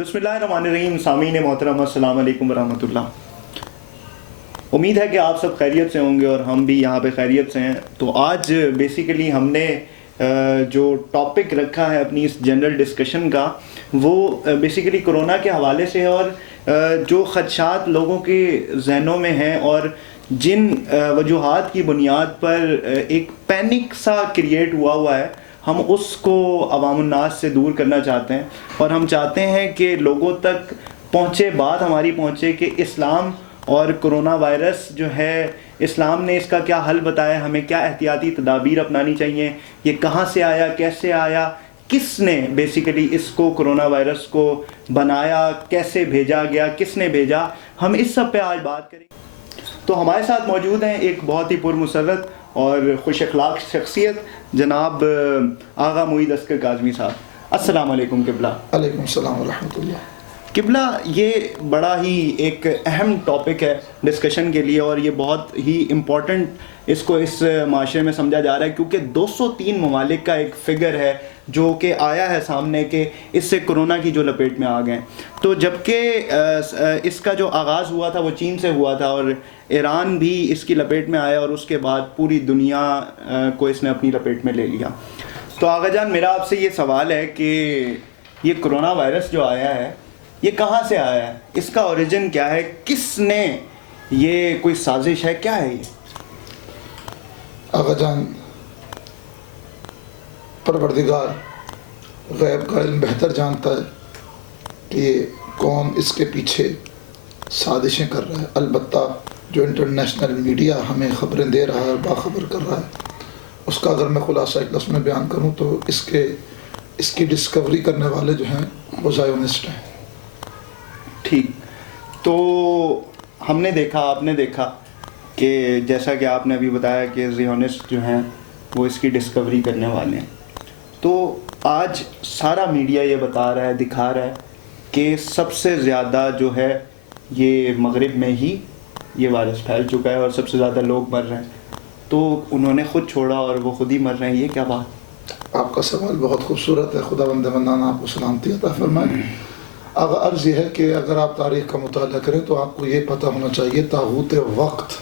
बिस्मिल्लाहिर्रहमानिर्रहीम। सामीन मोहतरम, अस्सलाम वालेकुम वरहमतुल्लाह। उम्मीद है कि आप सब खैरियत से होंगे और हम भी यहाँ पे खैरियत से हैं। तो आज बेसिकली हमने जो टॉपिक रखा है अपनी इस जनरल डिस्कशन का, वो बेसिकली कोरोना के हवाले से और जो ख़दशात लोगों के जहनों में हैं और जिन वजूहात की बुनियाद पर एक पैनिक सा क्रिएट हुआ है, हम उसको अवामुन्नास से दूर करना चाहते हैं। और हम चाहते हैं कि लोगों तक बात हमारी पहुँचे कि इस्लाम और कोरोना वायरस जो है, इस्लाम ने इसका क्या हल बताया, हमें क्या एहतियाती तदाबीर अपनानी चाहिए, ये कहाँ से आया, कैसे आया, किसने बेसिकली इसको कोरोना वायरस को बनाया, कैसे भेजा गया, किसने भेजा, हम इस सब पे आज बात करेंगे। तो हमारे साथ मौजूद हैं एक बहुत ही पुरमसरत और खुश अखलाक शख्सियत, जनाब आगा मुईद अस्कर काज़मी साहब। अस्सलाम वालेकुम किबला। वालेकुम सलाम व रहमतुल्लाह। किबला, ये बड़ा ही एक अहम टॉपिक है डिस्कशन के लिए और ये बहुत ही इम्पॉर्टेंट इसको इस माशरे में समझा जा रहा है, क्योंकि 203 ममालिक का एक फ़िगर है जो कि आया है सामने के इससे कोरोना की जो लपेट में आ गए। तो जबकि इसका जो आगाज़ हुआ था वो चीन से हुआ था और ईरान भी इसकी लपेट में आया और उसके बाद पूरी दुनिया को इसने अपनी लपेट में ले लिया। तो आगा जान, मेरा आपसे ये सवाल है कि ये कोरोना वायरस जो आया है, ये कहाँ से आया है, इसका ओरिजिन क्या है, किसने, ये कोई साजिश है, क्या है ये? आगा जान, परवरदिगार गैब का इल्म बेहतर जानता है कि ये कौन इसके पीछे साजिशें कर रहा है। अलबत्ता जो इंटरनेशनल मीडिया हमें ख़बरें दे रहा है, बाखबर कर रहा है, उसका अगर मैं खुलासा एक लफ्ज़ में बयान करूँ तो इसकी डिस्कवरी करने वाले जो हैं वो ज़ायोनिस्ट हैं। ठीक, तो हमने देखा, आपने देखा कि जैसा कि आपने अभी बताया कि ज़ायोनिस्ट जो हैं वो इसकी डिस्कवरी करने वाले हैं। तो आज सारा मीडिया ये बता रहा है, दिखा रहा है कि सबसे ज़्यादा जो है ये मगरिब में ही ये वायरस फैल चुका है और सबसे ज़्यादा लोग मर रहे हैं। तो उन्होंने ख़ुद छोड़ा और वो ख़ुद ही मर रहे हैं, ये क्या बात? आपका सवाल बहुत खूबसूरत है, खुदावंद मन्नान आपको सलामती अता फरमाए। अगर अर्ज़ ये है कि अगर आप तारीख़ का मुताला करें तो आपको ये पता होना चाहिए तागूत वक्त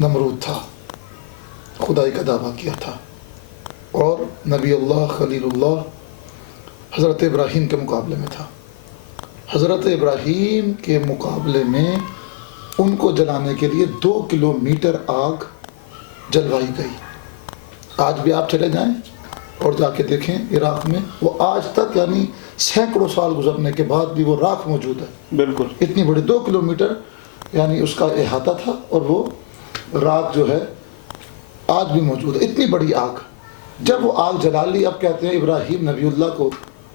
नमरूद था, खुदाई का दावा किया था, और नबी अल्लाह खलीलुल्लाह हज़रत इब्राहीम के मुकाबले में था। हज़रत इब्राहीम के मुकाबले में उनको जलाने के लिए 2 किलोमीटर आग जलवाई गई। आज भी आप चले जाएं और जाके देखें इराक़ में, वो आज तक यानी सैकड़ों साल गुजरने के बाद भी वो राख मौजूद है। बिल्कुल, इतनी बड़ी 2 किलोमीटर यानी उसका अहाता था और वो राख जो है आज भी मौजूद है। इतनी बड़ी आग, जब वो आग जला ली, अब कहते हैं इब्राहीम नबीउल्लाह को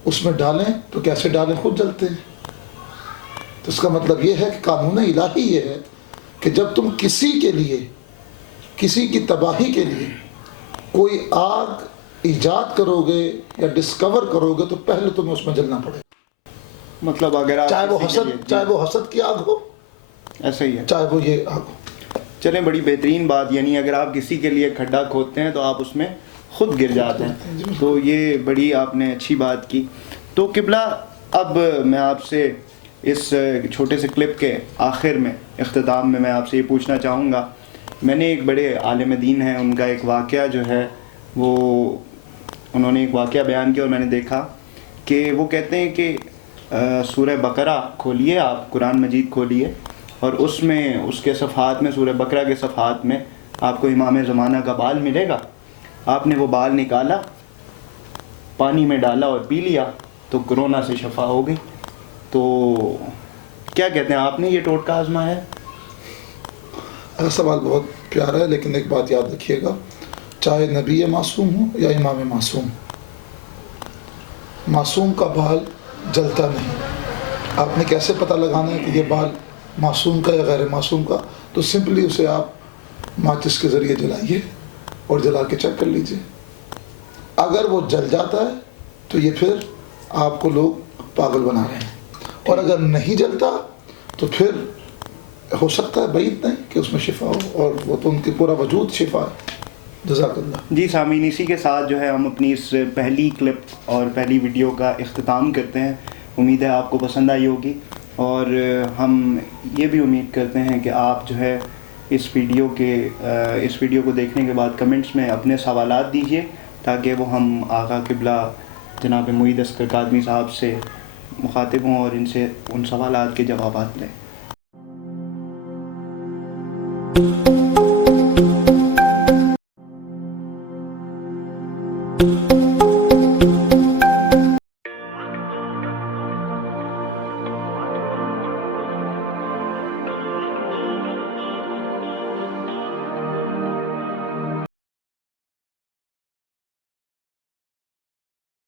उसमें डालें तो कैसे डालें, खुद जलते हैं। तो इसका मतलब ये है कि कानून इलाही ये है कि जब तुम किसी के लिए, किसी की तबाही के लिए कोई आग ईजाद करोगे या डिस्कवर करोगे तो पहले तुम्हें उसमें जलना पड़ेगा। मतलब अगर आप चाहे वो हसद की आग हो, ऐसा ही है, चाहे वो ये आग हो। चलें, बड़ी बेहतरीन बात, यानी अगर आप किसी के लिए खड्डा खोदते हैं तो आप उसमें खुद गिर जाते हैं। तो ये बड़ी आपने अच्छी बात की। तो किबला, अब मैं आपसे इस छोटे से क्लिप के आखिर में, इख्तिताम में, मैं आपसे ये पूछना चाहूँगा, मैंने एक बड़े आलिम दीन हैं, उनका एक वाक़या जो है वो उन्होंने एक वाक़या बयान किया और मैंने देखा कि वो कहते हैं कि सूरह बकरा खोलिए, आप कुरान मजीद खोलिए और उसमें उसके सफ़हात में, सूरह बकरा के सफ़हात में आपको इमाम ज़माना का बाल मिलेगा। आपने वो बाल निकाला, पानी में डाला और पी लिया तो कोरोना से शफा हो गई। तो क्या कहते हैं, आपने ये टोटका आजमाया है? सवाल बहुत प्यारा है, लेकिन एक बात याद रखिएगा, चाहे नबी मासूम हो या इमाम मासूम, मासूम का बाल जलता नहीं। आपने कैसे पता लगाना है कि ये बाल मासूम का या गैर मासूम का? तो सिंपली उसे आप माचिस के ज़रिए जलाइए और जला के चेक कर लीजिए। अगर वो जल जाता है तो ये फिर आपको लोग पागल बना रहे हैं, और अगर नहीं जलता तो फिर हो सकता है, बैद नहीं कि उसमें शिफा हो, और वो तो उनकी पूरा वजूद शिफा है। جزاک اللہ. جی سامعین، اسی کے ساتھ جو ہے ہم اپنی اس پہلی کلپ اور پہلی ویڈیو کا اختتام کرتے ہیں. امید ہے آپ کو پسند آئی ہوگی، اور ہم یہ بھی امید کرتے ہیں کہ آپ جو ہے اس ویڈیو کو دیکھنے کے بعد کمنٹس میں اپنے سوالات دیجیے، تاکہ وہ ہم آقا قبلہ جناب معید اصغر کاظمی صاحب سے مخاطب ہوں اور ان سے ان سوالات کے جوابات لیں.